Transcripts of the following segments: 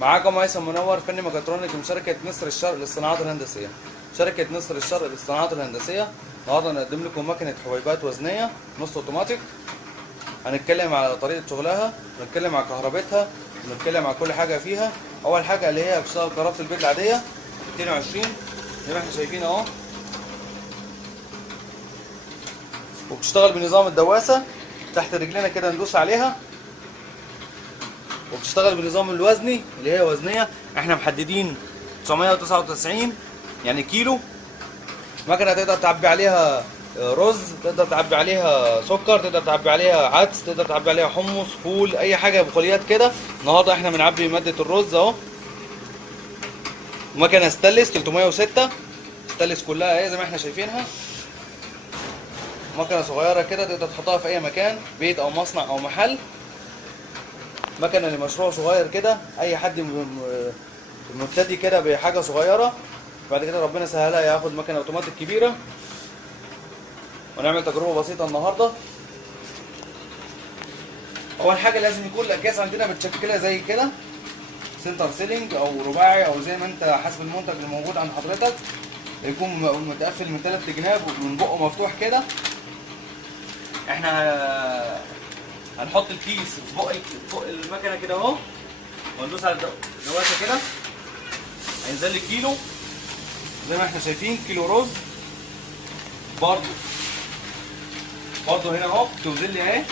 معاكم هيثم منور فني ميكاترونيك من شركة نسر الشرق للصناعات الهندسية. شركة نسر الشرق للصناعات الهندسية النهارده هنقدم لكم مكنة حبيبات وزنية نص اوتوماتيك. هنتكلم على طريقة شغلها، ونتكلم على كهربتها، ونتكلم على كل حاجة فيها. أول حاجة اللي هي بتشتغل كهربة البيت العادية 220 زي ما احنا شايفين اهو، وبتشتغل بنظام الدواسة تحت رجلنا كده ندوس عليها، وبتشتغل بنظام الوزني اللي هي وزنية. احنا محددين 999 يعني كيلو. مكنة تقدر تعبي عليها رز، تقدر تعبي عليها سكر، تقدر تعبي عليها عدس، تقدر تعبي عليها حمص، فول، اي حاجة بقوليات كده. النهارده احنا بنعبي مادة الرز اهو. مكنة ستانلس 306 ستانلس كلها اهي زي ما احنا شايفينها. مكنة صغيرة كده تقدر تحطها في اي مكان، بيت او مصنع او محل. مكنة لمشروع صغير كده، اي حد مبتدي كده بحاجة صغيرة بعد كده ربنا سهلها ياخد مكنة اوتوماتيك كبيرة. ونعمل تجربة بسيطة النهاردة. اول حاجة لازم يكون الاكياس عندنا متشكلة زي كده سنتر سيلينج او رباعي او زي ما انت حسب المنتج اللي موجود عند حضرتك، يكون متقفل من 3 جناب ومن بقه مفتوح كده. احنا هنحط الكيس فوق المكنه كده اهو، وندوس على الدواسه كده هينزل لي كيلو زي ما احنا شايفين. كيلو رز برضه هنا اهو بتوزن لي اهي،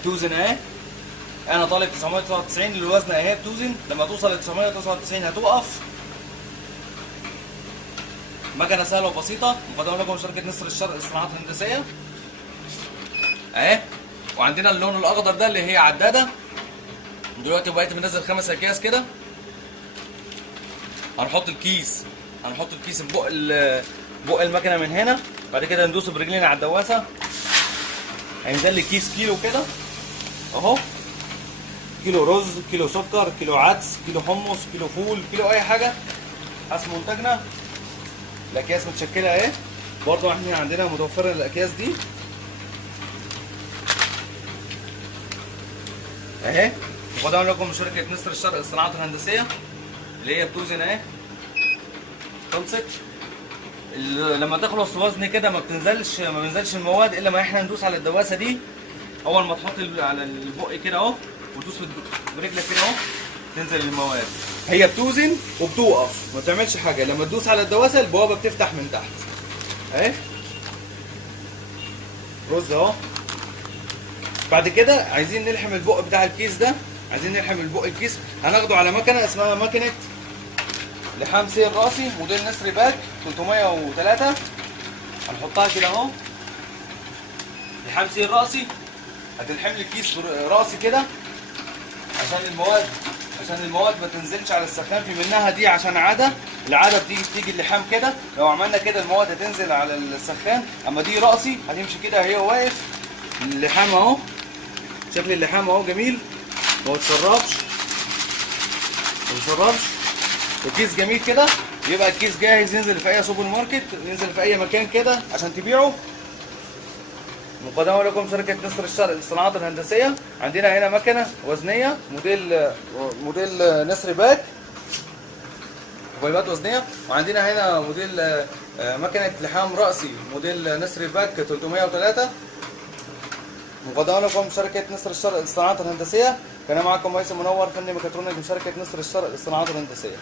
بتوزن اهي. انا طالب 999 للوزن اهي بتوزن. لما توصل ل 999 هتوقف. مكنه سهله وبسيطه مقدمه لكم شركه نسر الشرق للصناعات الهندسيه اهي. وعندنا اللون الاخضر ده اللي هي عداده. دلوقتي بقيت منزل 5 اكياس كده. هنحط الكيس بق المكنه من هنا، بعد كده ندوس برجلينا على الدواسه هينزل لي كيس كيلو كده اهو. كيلو رز، كيلو سكر، كيلو عدس، كيلو حمص، كيلو فول، كيلو اي حاجه حسب منتجنا. الاكياس متشكله اهي. برضه احنا عندنا متوفره الاكياس دي اهي. مقدمه لكم من شركه نسر الشرق للصناعات الهندسيه اللي هي بتوزن اهي. خلصت. لما تخلص وزن كده ما بينزلش المواد الا ما احنا ندوس على الدواسه دي. اول ما تحط على البق كده اهو وتدوس برجلك كده اهو تنزل المواد. هي بتوزن وبتوقف ما بتعملش حاجه. لما تدوس على الدواسه البوابه بتفتح من تحت اهي. رز اهو. بعد كده عايزين نلحم البق بتاع الكيس ده، عايزين نلحم البق الكيس. هناخده على مكنه اسمها مكنه لحام سير راسي موديل نسر باك 303. هنحطها كده اهو. لحام سير راسي هتلحم لي الكيس راسي كده عشان المواد ما تنزلش على السخان في منها دي. عشان العاده بتيجي اللحام كده. لو عملنا كده المواد هتنزل على السخان. اما دي راسي هتمشي كده هي واقف. اللحام اهو، شكل اللحام اهو جميل ما بيتسربش. الكيس جميل كده. يبقى الكيس جاهز ينزل في اي سوبر ماركت، ينزل في اي مكان كده عشان تبيعه. مقدمه لكم شركه نسر الشرق للصناعات الهندسيه. عندنا هنا مكنه وزنيه موديل نسر باك حبيبات وزنيه. وعندنا هنا موديل مكنه لحام راسي موديل نسر باك 303. مقدمه لكم شركه نسر الشرق للصناعات الهندسيه. كان معكم هيثم منور فني ميكاترونيك من شركه نسر الشرق للصناعات الهندسيه.